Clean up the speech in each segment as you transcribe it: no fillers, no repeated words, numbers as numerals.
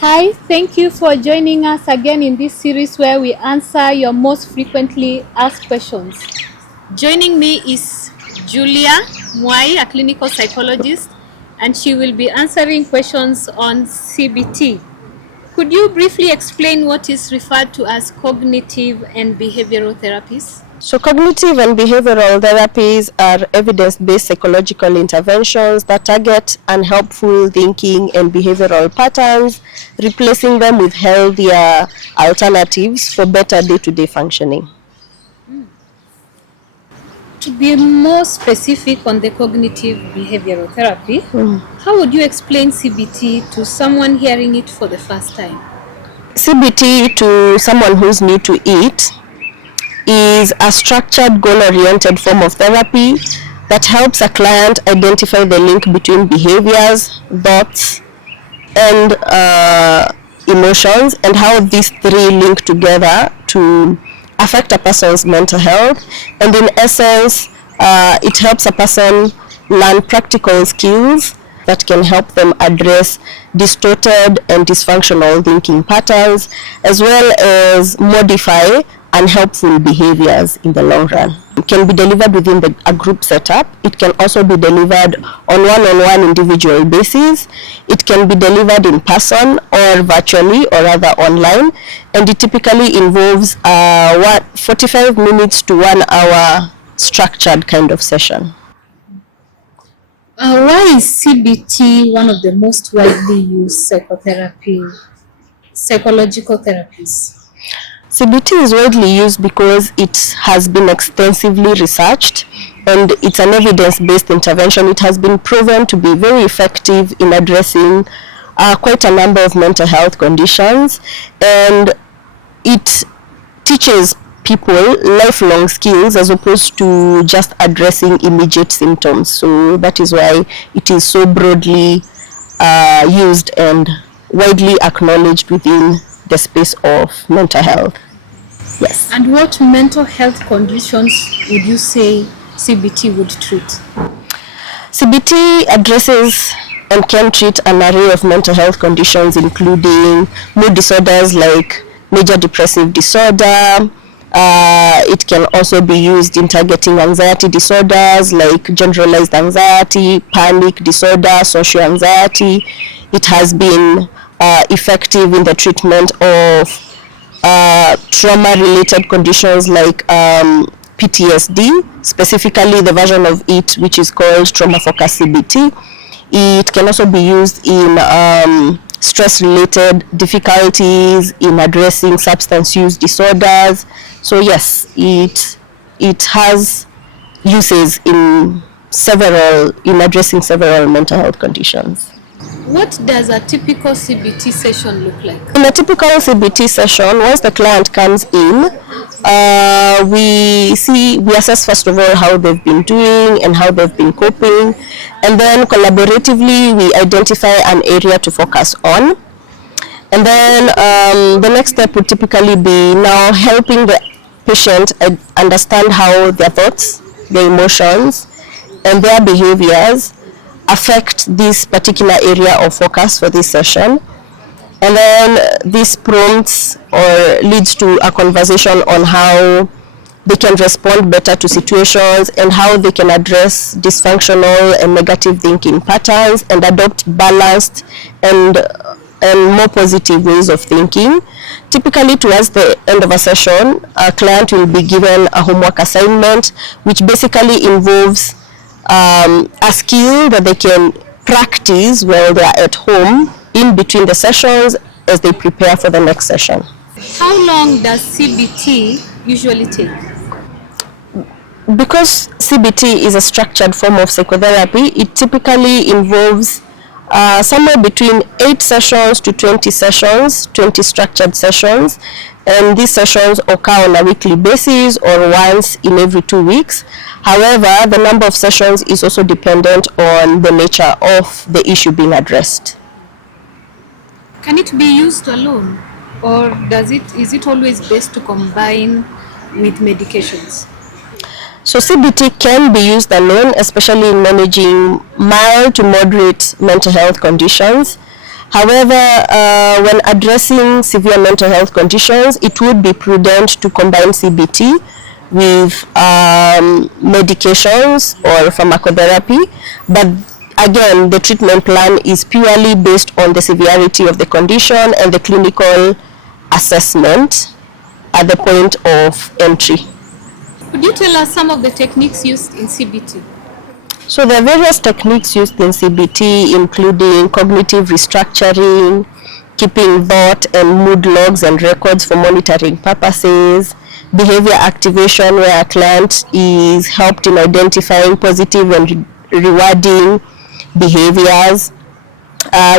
Hi, thank you for joining us again in this series where we answer your most frequently asked questions. Joining me is Julia Mwai, a clinical psychologist, and she will be answering questions on CBT. Could you briefly explain what is referred to as cognitive and behavioral therapies? So cognitive and behavioral therapies are evidence-based psychological interventions that target unhelpful thinking and behavioral patterns, replacing them with healthier alternatives for better day-to-day functioning. To be more specific on the cognitive behavioral therapy, how would you explain CBT to someone hearing it for the first time? CBT, to someone who's new to it, is a structured, goal-oriented form of therapy that helps a client identify the link between behaviors, thoughts, and emotions, and how these three link together to affect a person's mental health. And in essence, it helps a person learn practical skills that can help them address distorted and dysfunctional thinking patterns, as well as modify unhelpful behaviors in the long run. It can be delivered within a group setup. It can also be delivered on one-on-one individual basis. It can be delivered in person or virtually or rather online, and it typically involves 45 minutes to 1 hour structured kind of session. Why is CBT one of the most widely used psychological therapies? CBT is widely used because it has been extensively researched, and it's an evidence-based intervention. It has been proven to be very effective in addressing quite a number of mental health conditions, and it teaches people lifelong skills as opposed to just addressing immediate symptoms. So that is why it is so broadly used and widely acknowledged within the space of mental health. Yes. And what mental health conditions would you say CBT would treat? CBT addresses and can treat an array of mental health conditions, including mood disorders like major depressive disorder. It can also be used in targeting anxiety disorders like generalized anxiety, panic disorder, social anxiety. It has been effective in the treatment of trauma-related conditions like PTSD, specifically the version of it which is called trauma-focused CBT. It can also be used in stress-related difficulties, in addressing substance use disorders. So yes, it has uses in addressing several mental health conditions. What does a typical CBT session look like? In a typical CBT session, once the client comes in, we assess first of all how they've been doing and how they've been coping, and then collaboratively we identify an area to focus on. And then the next step would typically be now helping the patient understand how their thoughts, their emotions, and their behaviors affect this particular area of focus for this session. And then this prompts or leads to a conversation on how they can respond better to situations and how they can address dysfunctional and negative thinking patterns and adopt balanced and more positive ways of thinking. Typically, towards the end of a session, a client will be given a homework assignment, which basically involves a skill that they can practice while they are at home in between the sessions as they prepare for the next session. How long does CBT usually take? Because CBT is a structured form of psychotherapy, it typically involves somewhere between 8 sessions to 20 sessions, 20 structured sessions, and these sessions occur on a weekly basis or once in every 2 weeks. However, the number of sessions is also dependent on the nature of the issue being addressed. Can it be used alone, or is it always best to combine with medications? So CBT can be used alone, especially in managing mild to moderate mental health conditions. However, when addressing severe mental health conditions, it would be prudent to combine CBT with medications or pharmacotherapy, but again, the treatment plan is purely based on the severity of the condition and the clinical assessment at the point of entry. Could you tell us some of the techniques used in CBT? So there are various techniques used in CBT, including cognitive restructuring, keeping thought and mood logs and records for monitoring purposes, behavior activation, where a client is helped in identifying positive and rewarding behaviors.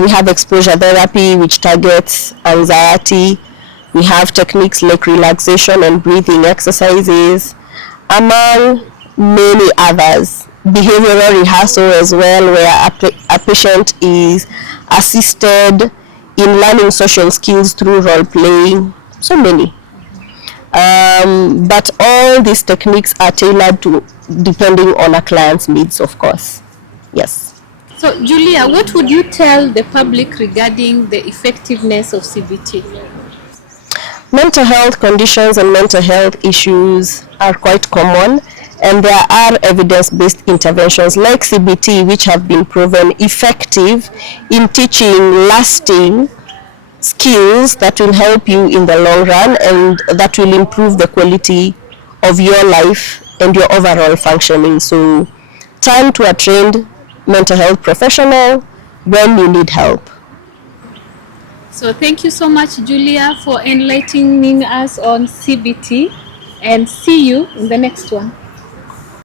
We have exposure therapy, which targets anxiety. We have techniques like relaxation and breathing exercises, among many others. Behavioral rehearsal as well, where a patient is assisted in learning social skills through role playing. So many. But all these techniques are tailored to depending on a client's needs, of course. Yes. So, Julia, what would you tell the public regarding the effectiveness of CBT? Mental health conditions and mental health issues are quite common, and there are evidence-based interventions like CBT which have been proven effective in teaching lasting skills that will help you in the long run and that will improve the quality of your life and your overall functioning. So turn to a trained mental health professional when you need help. So thank you so much, Julia, for enlightening us on CBT, and see you in the next one.